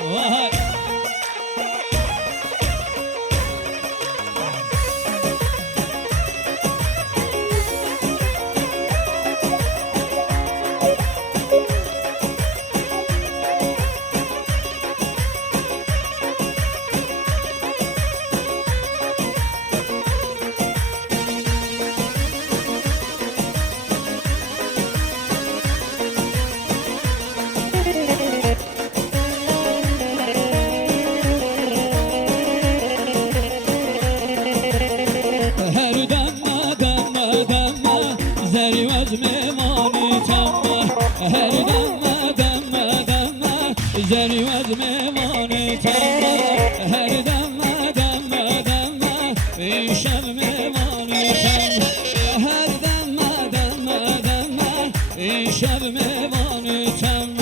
وای هر دم دم دم زری وز میمانی تم هر دم دم دم زری وز میمانی تم هر دم دم دم این شب میمانی تم هر دم دم دم این شب میمانی تم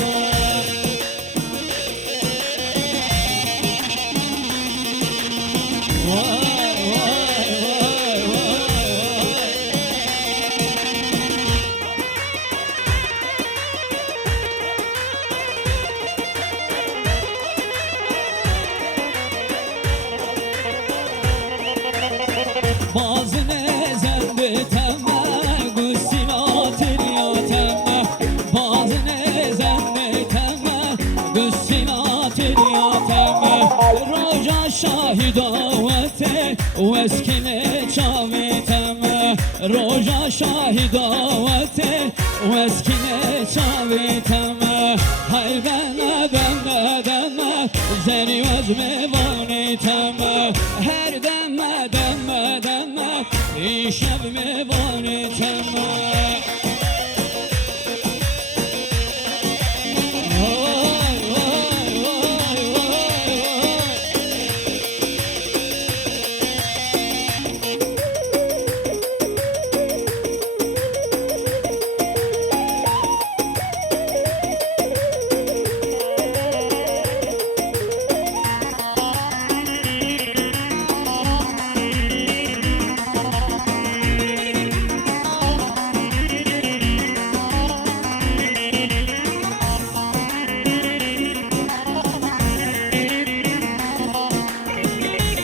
باز نزن به تمه گوسیلات ریاتمه باز نزن به تمه گوسیلات ریاتمه روژا شاهی دعوته و اسکینه چاویتمه روژا شاهی دعوته و اسکینه چاویتمه های بنا زنی وز میوانیتمه هر دم دم دم این شب میوانیتمه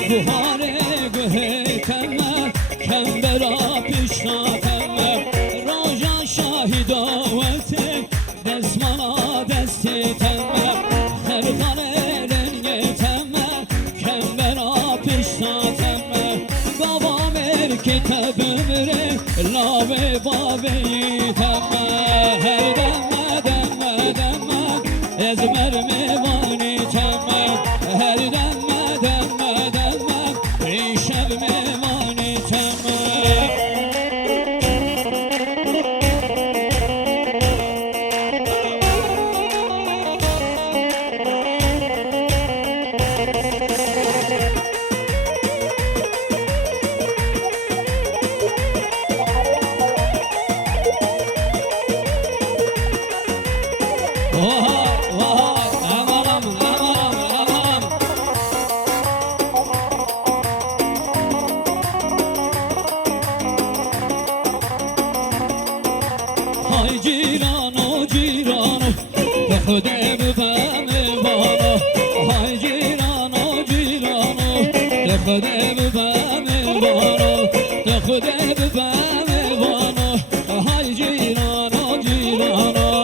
گوهاره گوه تمه کم برا پیشنا تمه روژا شاهی دعوته دستمانا دستی تمه خرخانه رنگ تمه کم برا پیشنا تمه بابا مرکی تبمره لاوه بابی تمه هر دم دم دم از مرمه وانی تمه هر دم شب میمانی تمام های جیرانو جیرانو به خود ببم بانو های جیرانو جیرانو به خود ببم بانو به خود ببم بانو های جیرانو جیرانو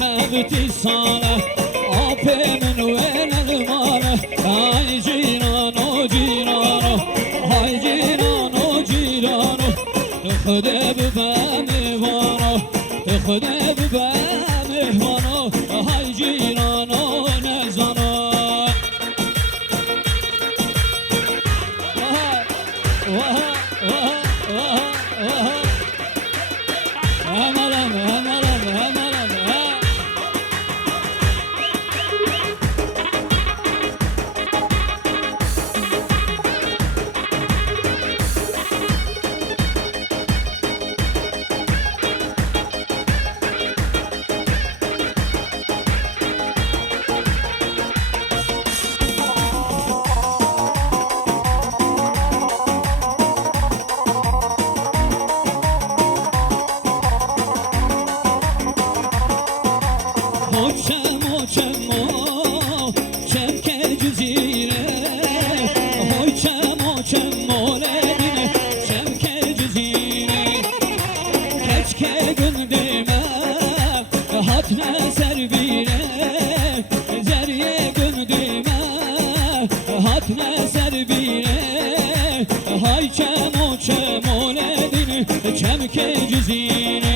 حبيبتي صالة عطي من وين المالة هاي جيرانو جيرانو هاي جيرانو جيرانو خذ ببامي وانو خذ ببامي وانو هاي جيرانو نزانو كم كجزينة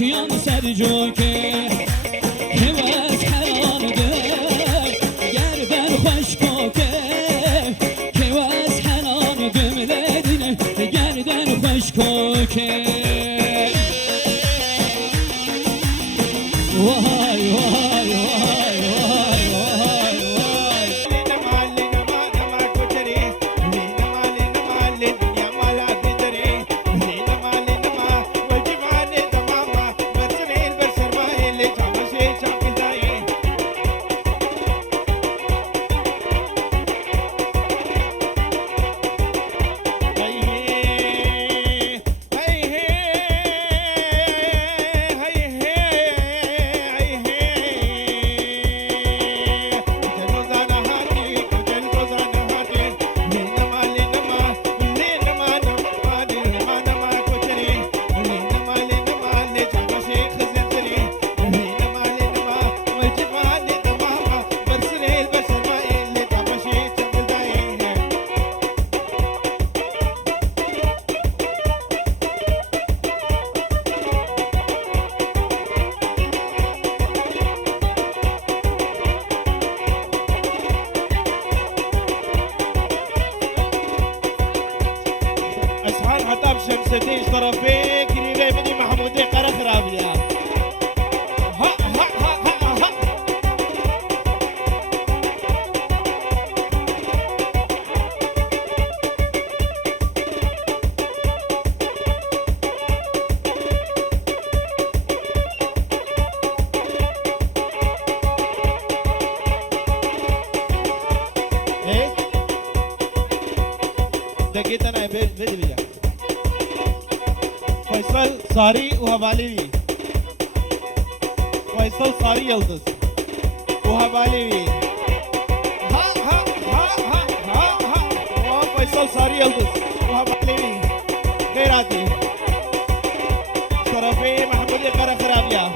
مشيان سرجوكي كواس حرام دم گردن خشکوکه کواس حرام دم لدینه گردن خشکوکه وای وای وای وای وای وای شمس الدين طرفي قريبه مني محمودي قرا خرابيه ها ها ها ها ها ايه دقيقه انا بدي فيصل صاري وهباليوي فيصل صاري يلدز وهباليوي ها ها ها ها ها ها فيصل صاري يلدز وهباليوي غير عادي طرفي محمودي قرا خرابيا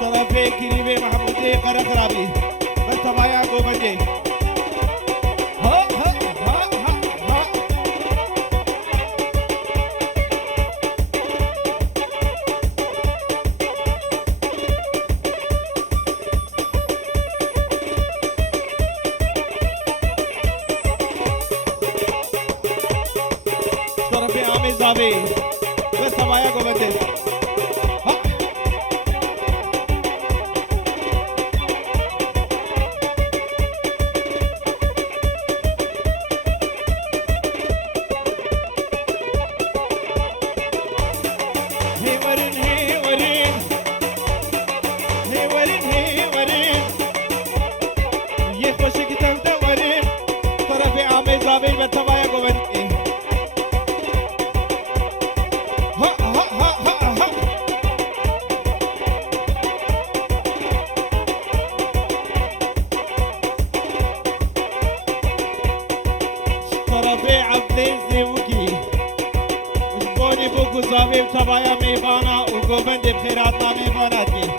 طرفي كريمي محمودي قرا خرابي بس تبايا قومنجي Zabe, bes Samaya Govende. Hey warin, hey warin, hey warin, hey warin. Ye khoshi ki tanta warin, tarafe Ame Zabe bes Samaya Govende. تبايا ميبانا وقوبند بخيراتنا ميبانا دي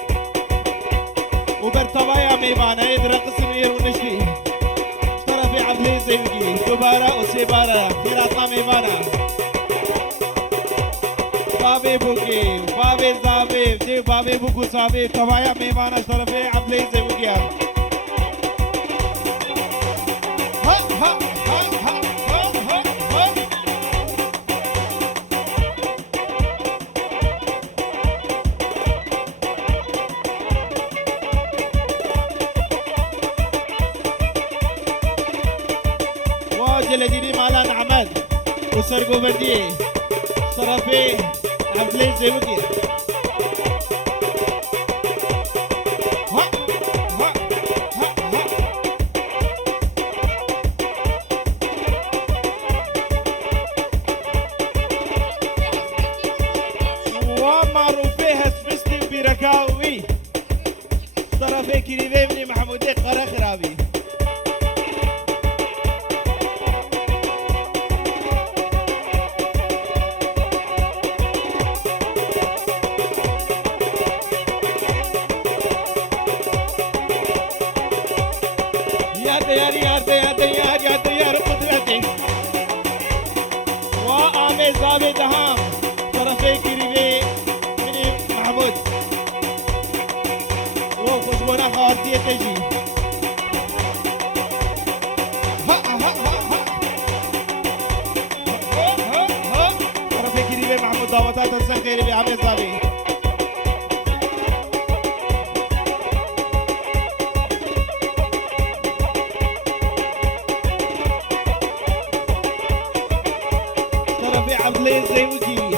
وبر تبايا ميبانا يدرق سمير ونشفي طرفي عبدالي زيوكي دوبارا وسيبارا خيراتنا ميبانا بابي بوكي بابي زابي دي بابي بوكو زابي تبايا ميبانا طرفي عبدالي زيوكي ها ها ها ها ها ها لديني مالان عمد وسرقو بردي طرفي عبد العزيز زيوكي ها ها ها ها ومعروفي هسبستي بركاوي طرفي كريبي مني محمودي قرا خرابي يا قدرتي وآمي زابي دهام طرفي كريبي مني محمود وخشبونا خارتي تجي ها ها ها ها ها طرفي كريبي محمود دعوتات السن كريبي آمي زابي عبد العزيز زيوكي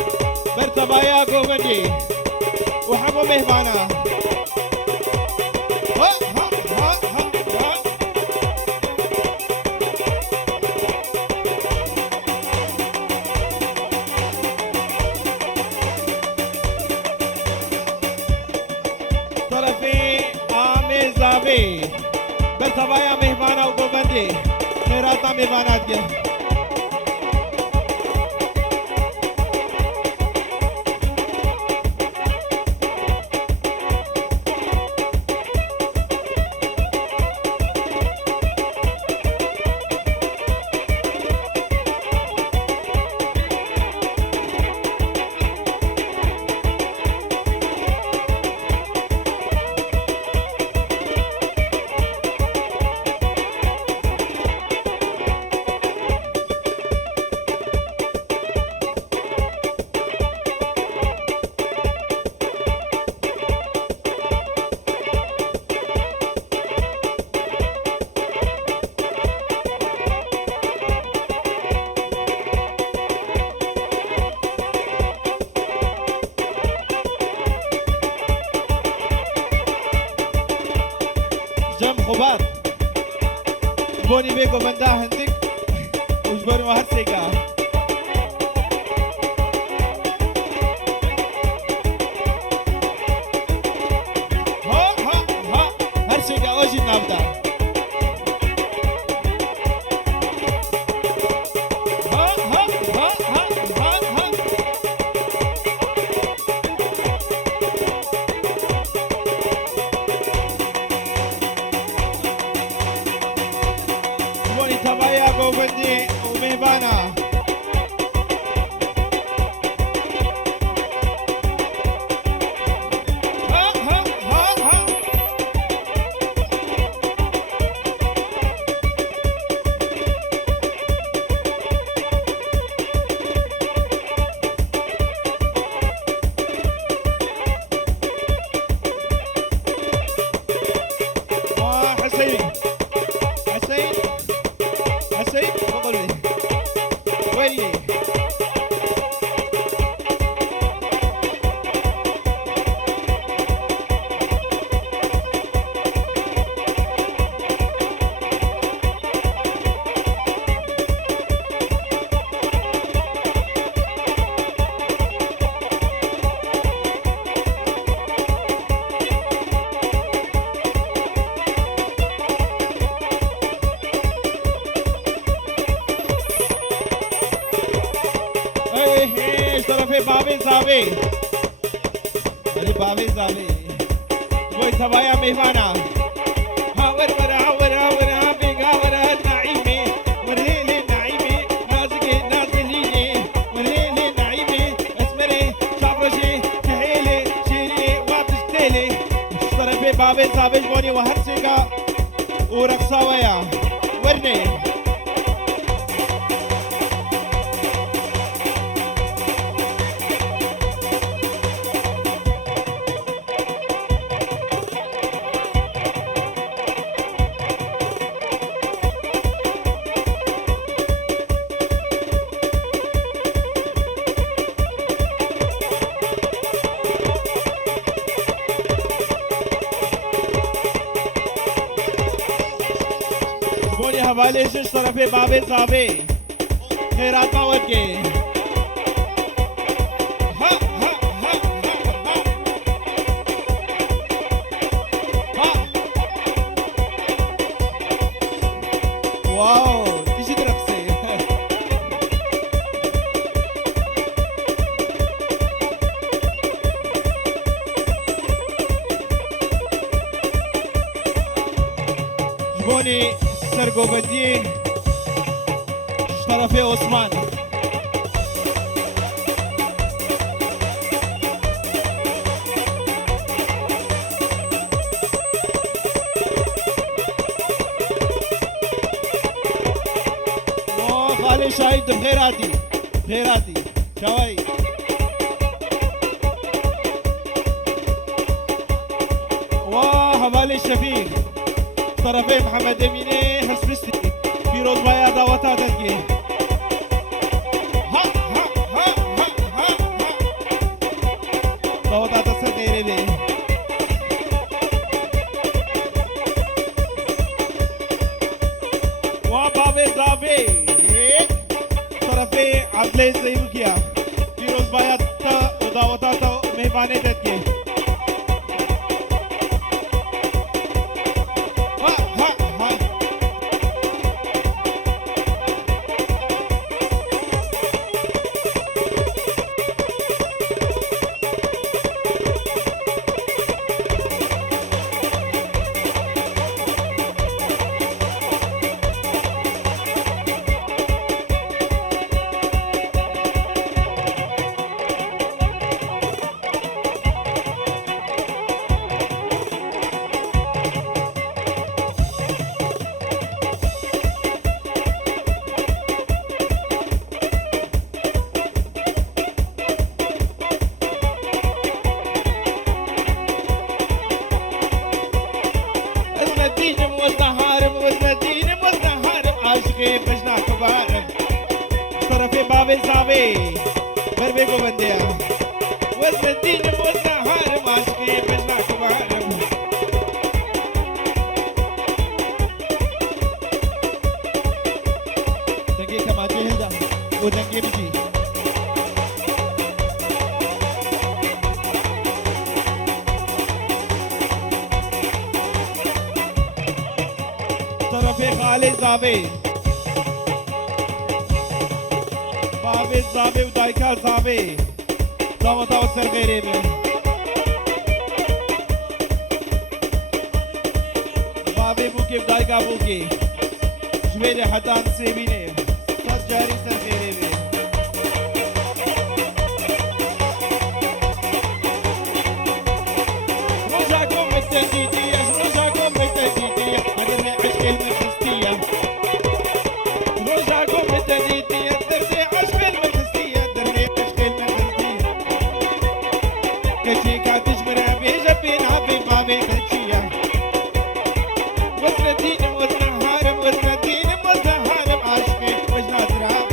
برتبايا كومندي وحمو مهبانا ها ها ها ها ها طرفي آمي زابي برتبايا مهبانا وكومندي خيراتا مهبانات كي جم خبار بوني بيكو من ده هندك وجبروا هرسيكا ها ها ها هرسيكا اوجي نابدا ها ها ها ها ها ها بوني تبايا كوبندي ومهبانا ها ها ها ها وحسين حسين حسين بقول لي ويلي طرفي بابي زابي अरे बाबे जावे वही थवाया मेहमाना हावर वरा वरा वरा बेगा वरा नाइमे वरले नाइमे नाज़के नाज़लीने वरले नाइमे اسمره شابرشي كهيله شيري وابستيله طرفي بابي زابي وني وهرسيغا ورقصاويا ورني حواليش طرفي بابي صافي خيرات ما ودي ها ها ها ها ها واو تيجي ترقصي جبوني سرقوبندي طرفي عثمان خالي شاهد بخيراتي بخيراتي شوي وحوالي الشفيق طرفي محمد اميني حسبستي في روز بايا دعوتا تدكي ها ها ها ها ها ها دعوتا تسديري بي وبابي زابي طرفي عدلي زيوكيا في روز بايا ودعوتا مهباني تدكي طرفي بابي زابي بربيكو بنديا وزن الدين وزن هارم عاشقي بجناك وهارم دنجي كما جهلدا ودنجي بجي طرفي خالي زابي بابي زابي ودايكا زابي دامتا وسر غيري بي بابي بوكي ودايكا بوكي جويري حتى نسيبيني صد جاري سر غيري بي رجعكم بالتجديدية رجعكم بالتجديدية هدرني عشق المكستية رجعكم بالتجديدية درني عشق المكستية درني عشق المكستية كشيكا تجبر عبي جبين عبي بابي تجية وزن الدين وزن هارم وزن الدين وزن هارم عاشقي وجنا تراب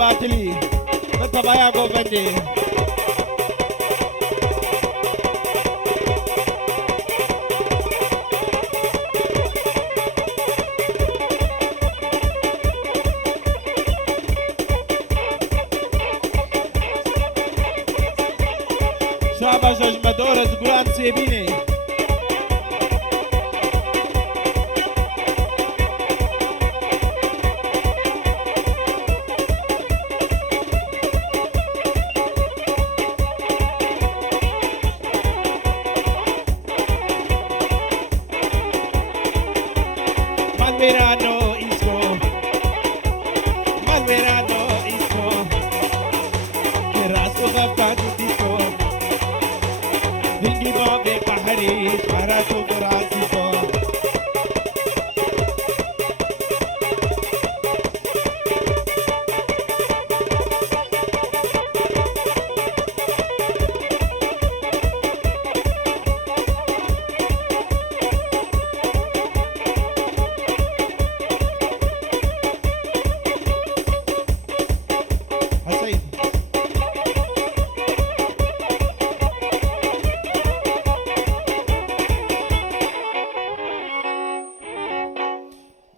باطلی بطبایا گوبندی شعبا جاج مدورة قران سيبيني Malverano isco Malverano isco che rasco gabbati disco Dindi babe bahari harato burasico حسين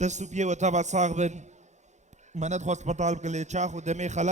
دستو بيه وتابع صاغبن ما ندخل سبطال بقلي تشاخو دمي خلاص